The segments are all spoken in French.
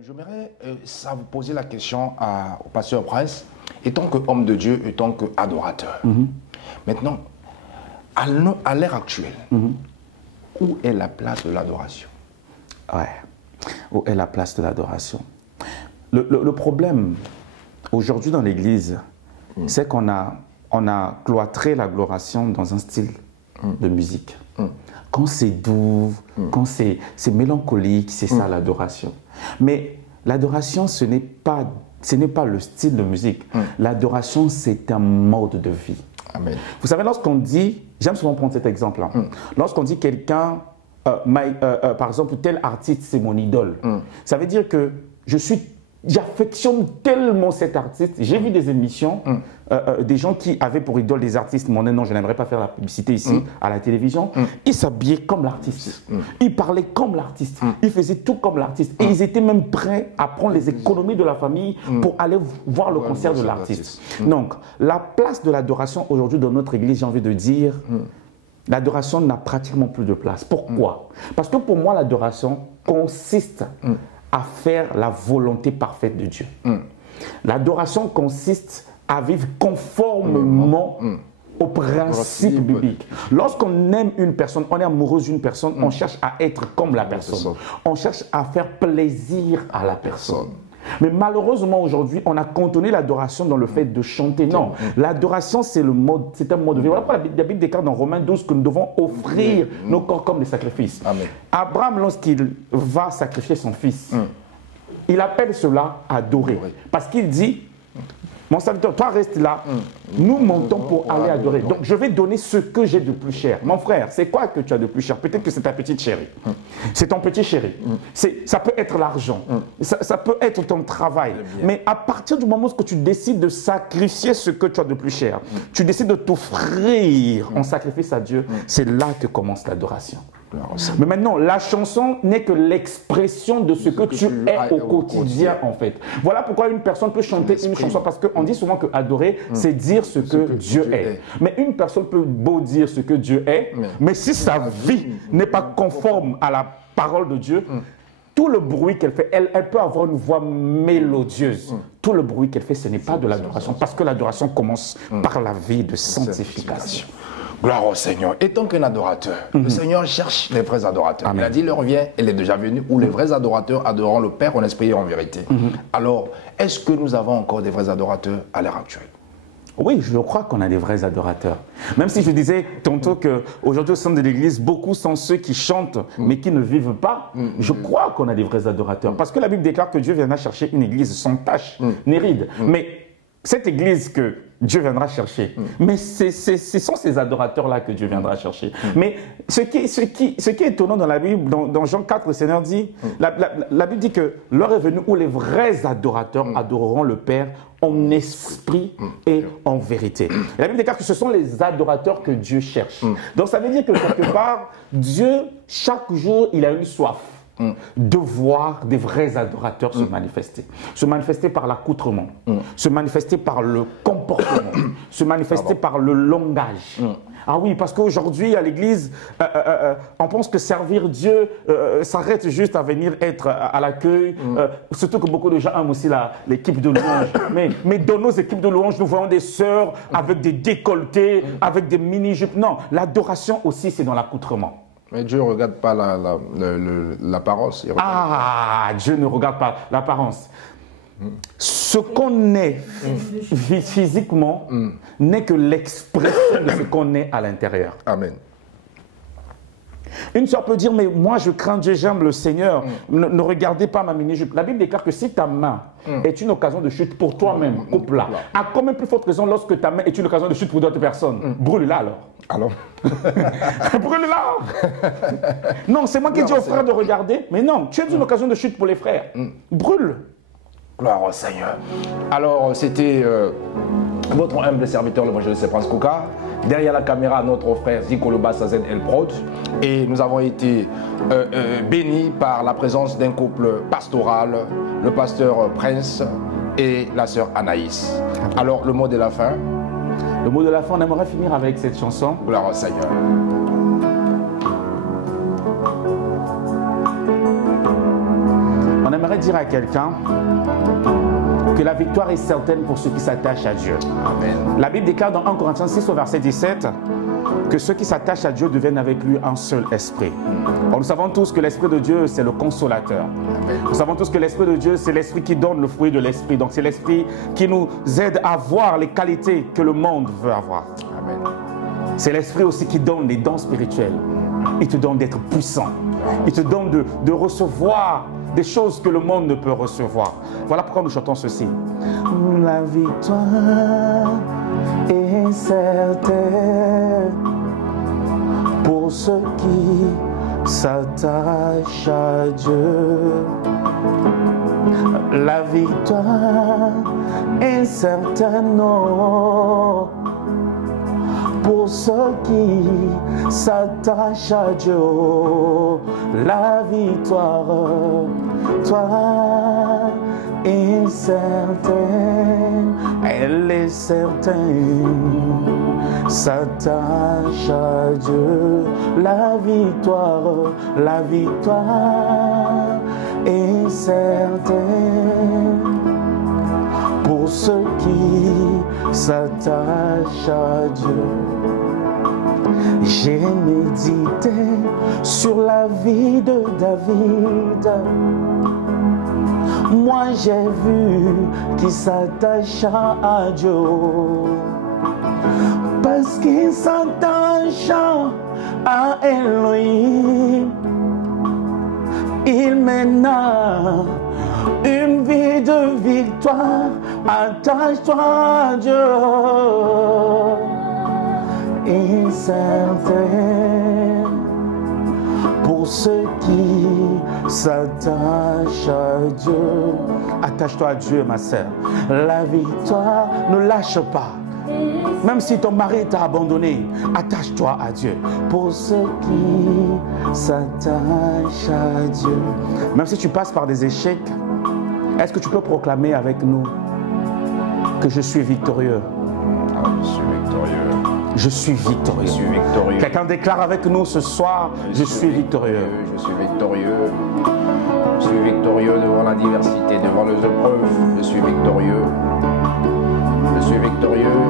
J'aimerais ça vous poser la question au pasteur Prince, étant qu'homme de Dieu, étant qu'adorateur. Maintenant, à l'ère actuelle, où est la place de l'adoration? Ouais, où est la place de l'adoration? Le problème aujourd'hui dans l'Église, c'est qu'on a cloîtré l'adoration dans un style de musique. Quand c'est doux, quand c'est mélancolique, c'est ça l'adoration. Mais l'adoration, ce n'est pas le style de musique. L'adoration, c'est un mode de vie. Amen. Vous savez, lorsqu'on dit, j'aime souvent prendre cet exemple-là, lorsqu'on dit quelqu'un, par exemple, tel artiste, c'est mon idole, ça veut dire que j'affectionne tellement cet artiste. J'ai vu des émissions, des gens qui avaient pour idole des artistes. Mon non, je n'aimerais pas faire la publicité ici, à la télévision. Ils s'habillaient comme l'artiste. Ils parlaient comme l'artiste. Ils faisaient tout comme l'artiste. Et ils étaient même prêts à prendre les économies de la famille pour aller voir le concert de l'artiste. Donc, la place de l'adoration aujourd'hui dans notre église, j'ai envie de dire, l'adoration n'a pratiquement plus de place. Pourquoi? Parce que pour moi, l'adoration consiste à faire la volonté parfaite de Dieu. L'adoration consiste à vivre conformément aux principes bibliques. Lorsqu'on aime une personne, on est amoureux d'une personne, on cherche à être comme la personne. On cherche à faire plaisir à la personne. Mais malheureusement aujourd'hui, on a cantonné l'adoration dans le fait de chanter. Non, l'adoration c'est un mode de vie. Voilà pourquoi la Bible déclare dans Romains 12 que nous devons offrir nos corps comme des sacrifices. Amen. Abraham, lorsqu'il va sacrifier son fils, il appelle cela adorer. Parce qu'il dit, mon serviteur, toi reste là, nous montons pour aller adorer. Donc je vais donner ce que j'ai de plus cher. Mon frère, c'est quoi que tu as de plus cher? Peut-être que c'est ta petite chérie. C'est ton petit chéri. Ça peut être l'argent. Ça peut être ton travail. Mais à partir du moment où tu décides de sacrifier ce que tu as de plus cher, tu décides de t'offrir en sacrifice à Dieu, c'est là que commence l'adoration. Mais maintenant, la chanson n'est que l'expression de ce que tu es au quotidien, en fait. Voilà pourquoi une personne peut chanter une chanson, parce qu'on dit souvent que adorer, c'est dire ce que Dieu est. Mais une personne peut beau dire ce que Dieu est, mais si sa vie n'est pas conforme à la parole de Dieu, tout le bruit qu'elle fait, elle peut avoir une voix mélodieuse. Tout le bruit qu'elle fait, ce n'est pas de l'adoration, parce que l'adoration commence par la vie de sanctification. Gloire au Seigneur. Étant qu'un adorateur, le Seigneur cherche les vrais adorateurs. Amen. Il a dit, l'heure vient, elle est déjà venue, où les vrais adorateurs adoreront le Père en esprit et en vérité. Alors, est-ce que nous avons encore des vrais adorateurs à l'heure actuelle? Oui, je crois qu'on a des vrais adorateurs. Même si je disais tantôt qu'aujourd'hui au sein de l'Église, beaucoup sont ceux qui chantent mais qui ne vivent pas, je crois qu'on a des vrais adorateurs. Parce que la Bible déclare que Dieu viendra chercher une Église sans tache ni ride. Mais cette Église que Dieu viendra chercher, mais ce sont ces adorateurs-là que Dieu viendra chercher. Mais ce qui est étonnant dans la Bible, dans Jean 4, le Seigneur dit, la Bible dit que l'heure est venue où les vrais adorateurs adoreront le Père en esprit et en vérité. La Bible déclare que ce sont les adorateurs que Dieu cherche. Donc ça veut dire que quelque part, Dieu, chaque jour, il a une soif de voir des vrais adorateurs se manifester. Se manifester par l'accoutrement, se manifester par le comportement, se manifester par le langage. Ah oui, parce qu'aujourd'hui, à l'église, on pense que servir Dieu s'arrête juste à venir être à l'accueil. Surtout que beaucoup de gens aiment aussi l'équipe de louange. Mais dans nos équipes de louange, nous voyons des sœurs avec des décolletés, avec des mini-jupes. Non, l'adoration aussi, c'est dans l'accoutrement. Mais Dieu ne regarde pas l'apparence. Ah, Dieu ne regarde pas l'apparence. Ce qu'on est physiquement n'est que l'expression de ce qu'on est à l'intérieur. Amen. Une sœur peut dire, mais moi je crains Dieu, j'aime le Seigneur, ne regardez pas ma mini-jupe. La Bible déclare que si ta main est une occasion de chute pour toi-même, coupe-la. À combien plus forte raison lorsque ta main est une occasion de chute pour d'autres personnes? Brûle-la alors. Brûle-la. Non, c'est moi qui dis aux frères de regarder, mais non, tu es une occasion de chute pour les frères. Brûle. Gloire au Seigneur. Alors, c'était votre humble serviteur, l'évangéliste Prince Kouka. Derrière la caméra, notre frère Zikoloba Sazen El Prod. Et nous avons été bénis par la présence d'un couple pastoral, le pasteur Prince et la sœur Anaïs. Alors, le mot de la fin. Le mot de la fin, on aimerait finir avec cette chanson. Gloire au Seigneur. On j'aimerais dire à quelqu'un que la victoire est certaine pour ceux qui s'attachent à Dieu. Amen. La Bible déclare dans 1 Corinthiens 6 au verset 17 que ceux qui s'attachent à Dieu deviennent avec lui un seul esprit. Or, nous savons tous que l'Esprit de Dieu, c'est le consolateur. Nous savons tous que l'Esprit de Dieu, c'est l'Esprit qui donne le fruit de l'Esprit. Donc, c'est l'Esprit qui nous aide à voir les qualités que le monde veut avoir. Amen. C'est l'Esprit aussi qui donne les dons spirituels. Il te donne d'être puissant. Il te donne de recevoir des choses que le monde ne peut recevoir. Voilà pourquoi nous chantons ceci. La victoire est certaine pour ceux qui s'attachent à Dieu. La victoire est certaine pour ceux qui s'attachent à Dieu. La victoire, toi, est certaine, elle est certaine. S'attache à Dieu, la victoire est certaine pour ceux qui s'attachent à Dieu. J'ai médité sur la vie de David. Moi j'ai vu qu'il s'attacha à Dieu. Parce qu'il s'attacha à Elohim, il mena une vie de victoire. Attache-toi à Dieu. Incertain pour ceux qui s'attachent à Dieu. Attache-toi à Dieu, ma sœur. La victoire, ne lâche pas. Même si ton mari t'a abandonné, attache-toi à Dieu. Pour ceux qui s'attachent à Dieu. Même si tu passes par des échecs, est-ce que tu peux proclamer avec nous que je suis victorieux? Ah, je suis victorieux. Je suis victorieux. Je suis victorieux. Quelqu'un déclare avec nous ce soir, je suis victorieux. Je suis victorieux. Je suis victorieux devant la diversité, devant les épreuves. Je suis victorieux. Je suis victorieux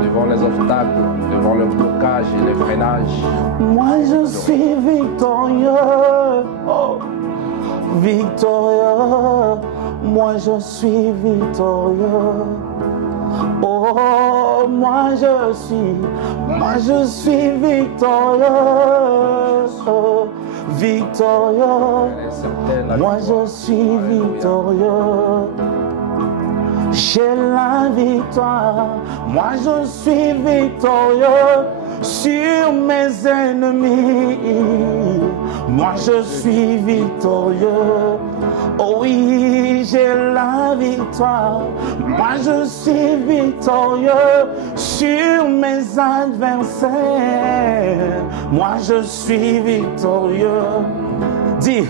devant les obstacles, devant le blocage et les freinages. Moi je suis victorieux. Oh. Victorieux. Moi je suis victorieux. Oh, moi je suis victorieux. Oh, victorieux. Moi je suis victorieux. J'ai la victoire. Moi je suis victorieux sur mes ennemis. Moi je suis victorieux. Oh oui, j'ai la victoire. Moi je suis victorieux sur mes adversaires. Moi je suis victorieux. Dis,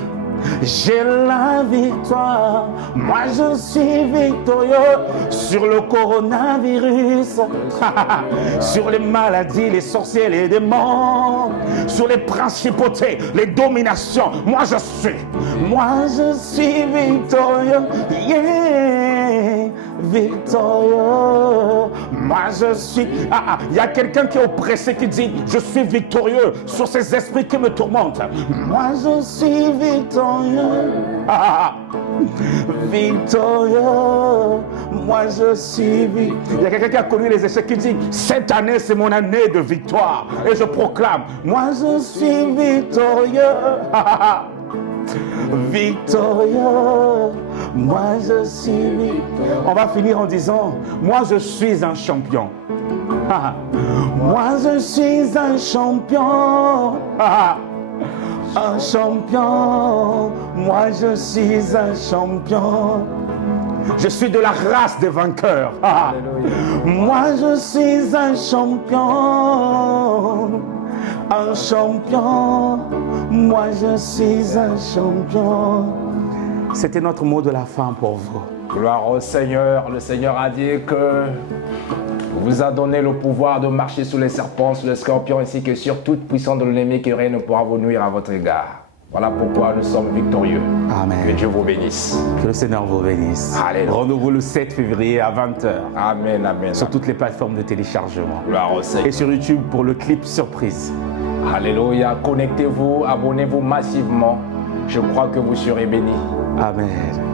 j'ai la victoire. Moi je suis victorieux sur le coronavirus, sur les maladies, les sorciers, les démons, sur les principautés, les dominations. Moi je suis victorieux. Yeah, victorieux. Moi je suis. Il y a quelqu'un qui est oppressé qui dit je suis victorieux sur ces esprits qui me tourmentent. Moi je suis victorieux. Victorieux, moi je suis victorieux. Il y a quelqu'un qui a connu les échecs qui dit cette année c'est mon année de victoire et je proclame moi je suis victorieux. Victorieux, moi je suis victorieux. On va finir en disant moi je suis un champion. Moi je suis un champion. Un champion, moi je suis un champion. Je suis de la race des vainqueurs. Moi je suis un champion. Un champion, moi je suis un champion. C'était notre mot de la fin pour vous. Gloire au Seigneur. Le Seigneur a dit que vous a donné le pouvoir de marcher sur les serpents, sur les scorpions, ainsi que sur toute puissance de l'ennemi qui rien ne pourra vous nuire à votre égard. Voilà pourquoi nous sommes victorieux. Amen. Que Dieu vous bénisse. Que le Seigneur vous bénisse. Alléluia. Rendez-vous le 7 février à 20h. Amen, amen. Sur toutes les plateformes de téléchargement. Gloire au Seigneur. Et sur YouTube pour le clip surprise. Alléluia. Connectez-vous, abonnez-vous massivement. Je crois que vous serez bénis. Amen.